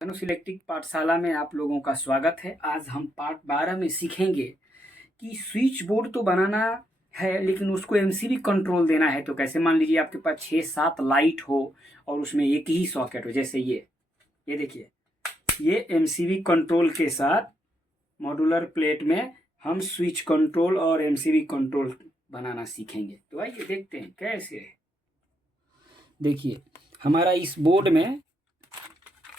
धनुष electric पाठशाला में आप लोगों का स्वागत है। आज हम पार्ट 12 में सीखेंगे कि स्विच बोर्ड तो बनाना है लेकिन उसको एमसीबी कंट्रोल देना है। तो कैसे, मान लीजिए आपके पास 6-7 लाइट हो और उसमें एक ही सॉकेट हो, जैसे ये देखिए, ये एमसीबी कंट्रोल के साथ मॉड्यूलर प्लेट में हम स्विच कंट्रोल और एमसीबी कंट्रोल बनाना सीखेंगे। तो आइए देखते हैं कैसे। देखिए, हमारा इस बोर्ड में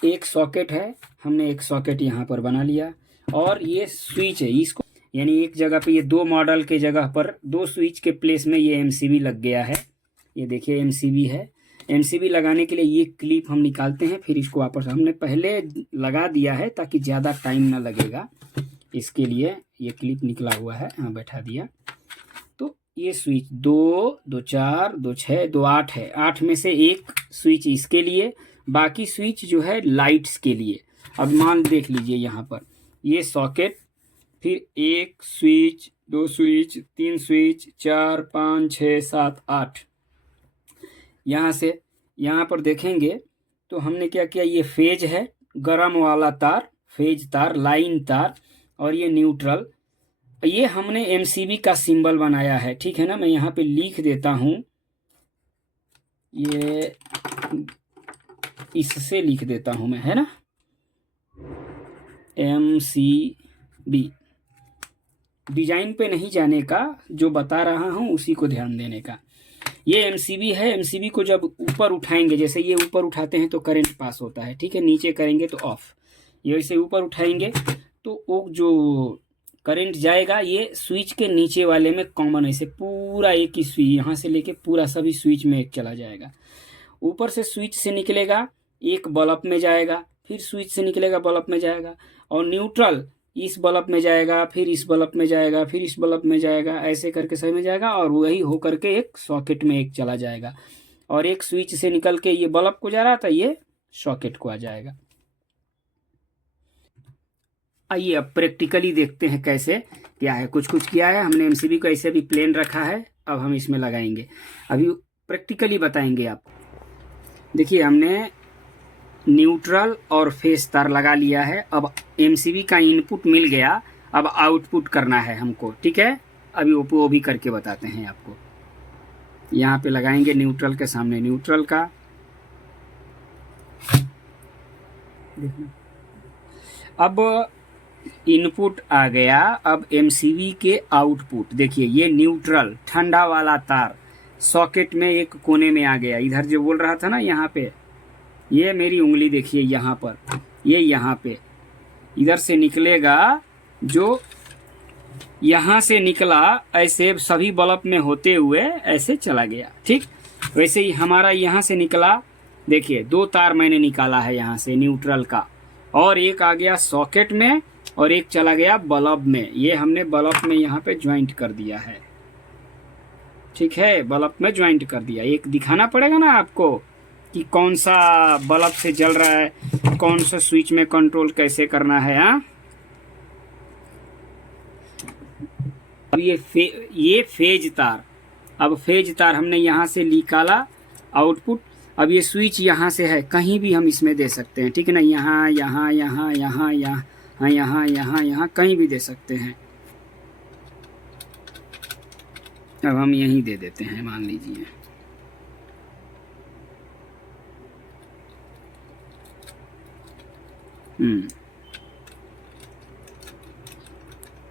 एक सॉकेट है, हमने एक सॉकेट यहाँ पर बना लिया और ये स्विच है। इसको यानी एक जगह पे ये दो मॉडल के जगह पर दो स्विच के प्लेस में ये एमसीबी लग गया है। ये देखिए एमसीबी है। एमसीबी लगाने के लिए ये क्लिप हम निकालते हैं, फिर इसको वापस हमने पहले लगा दिया है ताकि ज़्यादा टाइम ना लगेगा, इसके लिए ये क्लिप निकला हुआ है। हाँ, बैठा दिया। तो ये स्विच 2, 2, 4, 2, 6, 2, 8 है। 8 में से एक स्विच इसके लिए, बाकी स्विच जो है लाइट्स के लिए। अब मान देख लीजिए यहाँ पर ये सॉकेट, फिर एक स्विच, 2 स्विच, 3 स्विच, 4, 5, 6, 7, 8। यहाँ से यहाँ पर देखेंगे तो हमने क्या किया, ये फेज है, गरम वाला तार, फेज तार, लाइन तार, और ये न्यूट्रल। ये हमने एमसीबी का सिंबल बनाया है, ठीक है ना। मैं यहाँ पे लिख देता हूँ, ये इससे लिख देता हूं मैं, है ना, एमसीबी। डिजाइन पे नहीं जाने का, जो बता रहा हूं उसी को ध्यान देने का। ये एमसीबी है। एमसीबी को जब ऊपर उठाएंगे, जैसे ये ऊपर उठाते हैं तो करंट पास होता है, ठीक है। नीचे करेंगे तो ऑफ। ये ऐसे ऊपर उठाएंगे तो वो जो करंट जाएगा ये स्विच के नीचे वाले में कॉमन, ऐसे पूरा एक ही स्विच, यहाँ से लेके पूरा सभी स्विच में एक चला जाएगा। ऊपर से स्विच से निकलेगा, एक बल्ब में जाएगा, फिर स्विच से निकलेगा, बल्ब में जाएगा, और न्यूट्रल इस बल्ब में जाएगा, फिर इस बल्ब में जाएगा, फिर इस बल्ब में जाएगा, ऐसे करके सही में जाएगा, और वही होकर के एक सॉकेट में एक चला जाएगा। और एक स्विच से निकल के ये बल्ब को जा रहा था, ये सॉकेट को आ जाएगा। आइए अब प्रैक्टिकली देखते हैं कैसे क्या है। कुछ किया है हमने। एमसीबी को ऐसे भी प्लेन रखा है, अब हम इसमें लगाएंगे, अभी प्रैक्टिकली बताएंगे आपको। देखिए, हमने न्यूट्रल और फेस तार लगा लिया है। अब एमसीबी का इनपुट मिल गया, अब आउटपुट करना है हमको, ठीक है। अभी वो भी करके बताते हैं आपको। यहाँ पे लगाएंगे न्यूट्रल के सामने न्यूट्रल का, अब इनपुट आ गया। अब एमसीबी के आउटपुट देखिए, ये न्यूट्रल ठंडा वाला तार सॉकेट में एक कोने में आ गया। इधर जो बोल रहा था ना, यहाँ पे ये मेरी उंगली देखिए, यहाँ पर ये यहाँ पे इधर से निकलेगा, जो यहाँ से निकला ऐसे सभी बल्ब में होते हुए ऐसे चला गया, ठीक। वैसे ही हमारा यहाँ से निकला, देखिए 2 तार मैंने निकाला है यहाँ से न्यूट्रल का, और एक आ गया सॉकेट में और एक चला गया बल्ब में। ये हमने बल्ब में यहाँ पे ज्वाइंट कर दिया है, ठीक है। बल्ब में ज्वाइंट कर दिया। एक दिखाना पड़ेगा ना आपको कि कौन सा बल्ब से जल रहा है, कौन सा स्विच में कंट्रोल कैसे करना है। हाँ, अब ये फेज तार, अब फेज तार हमने यहाँ से निकाला आउटपुट। अब ये स्विच यहाँ से है, कहीं भी हम इसमें दे सकते हैं, ठीक है ना। यहाँ यहाँ यहाँ यहाँ यहाँ यहाँ यहाँ यहाँ कहीं भी दे सकते हैं। अब हम यहीं दे देते हैं, मान लीजिए।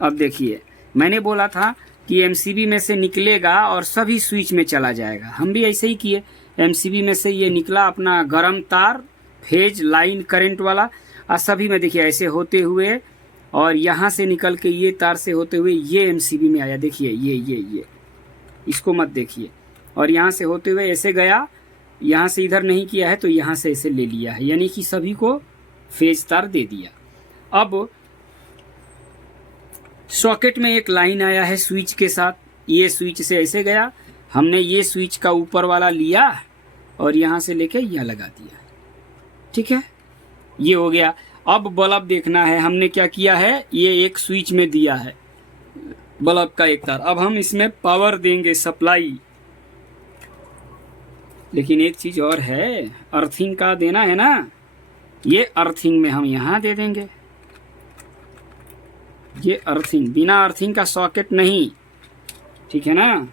अब देखिए, मैंने बोला था कि एमसीबी में से निकलेगा और सभी स्विच में चला जाएगा। हम भी ऐसे ही किए। एमसीबी में से ये निकला अपना गरम तार, फेज लाइन करंट वाला, और सभी में देखिए ऐसे होते हुए, और यहाँ से निकल के ये तार से होते हुए ये एमसीबी में आया। देखिए ये इसको मत देखिए। और यहाँ से होते हुए ऐसे गया, यहाँ से इधर नहीं किया है तो यहाँ से ऐसे ले लिया है, यानी कि सभी को फेज तार दे दिया। अब सॉकेट में एक लाइन आया है स्विच के साथ, ये स्विच से ऐसे गया, हमने ये स्विच का ऊपर वाला लिया और यहाँ से लेके यहाँ लगा दिया, ठीक है। ये हो गया। अब बल्ब देखना है, हमने क्या किया है, ये एक स्विच में दिया है बल्ब का एक तार। अब हम इसमें पावर देंगे, सप्लाई। लेकिन एक चीज और है, अर्थिंग का देना है ना, ये अर्थिंग में हम यहाँ दे देंगे। ये अर्थिंग, बिना अर्थिंग का सॉकेट नहीं, ठीक है ना।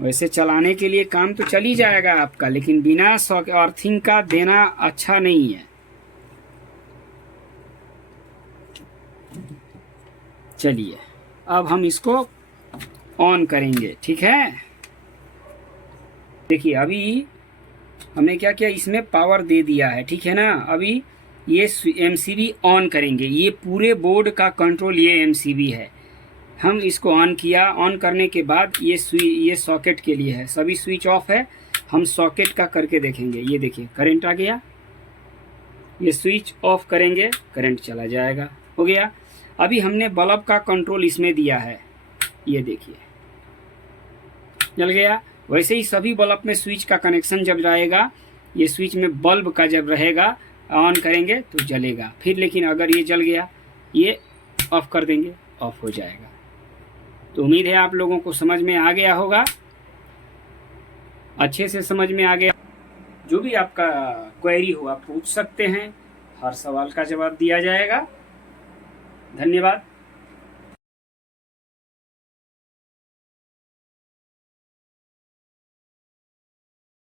वैसे चलाने के लिए काम तो चल ही जाएगा आपका, लेकिन बिना अर्थिंग का देना अच्छा नहीं है। चलिए अब हम इसको ऑन करेंगे, ठीक है। देखिए अभी हमने क्या किया, इसमें पावर दे दिया है, ठीक है ना। अभी ये एमसीबी ऑन करेंगे, ये पूरे बोर्ड का कंट्रोल ये एमसीबी है। हम इसको ऑन किया, ऑन करने के बाद ये सॉकेट के लिए है, सभी स्विच ऑफ है। हम सॉकेट का करके देखेंगे, ये देखिए करंट आ गया। ये स्विच ऑफ करेंगे, करंट चला जाएगा, हो गया। अभी हमने बल्ब का कंट्रोल इसमें दिया है, ये देखिए जल गया। वैसे ही सभी बल्ब में स्विच का कनेक्शन जब रहेगा, ये स्विच में बल्ब का जब रहेगा, ऑन करेंगे तो जलेगा। फिर लेकिन अगर ये जल गया, ये ऑफ कर देंगे, ऑफ हो जाएगा। तो उम्मीद है आप लोगों को समझ में आ गया होगा, अच्छे से समझ में आ गया। जो भी आपका क्वेरी हो आप पूछ सकते हैं, हर सवाल का जवाब दिया जाएगा। धन्यवाद।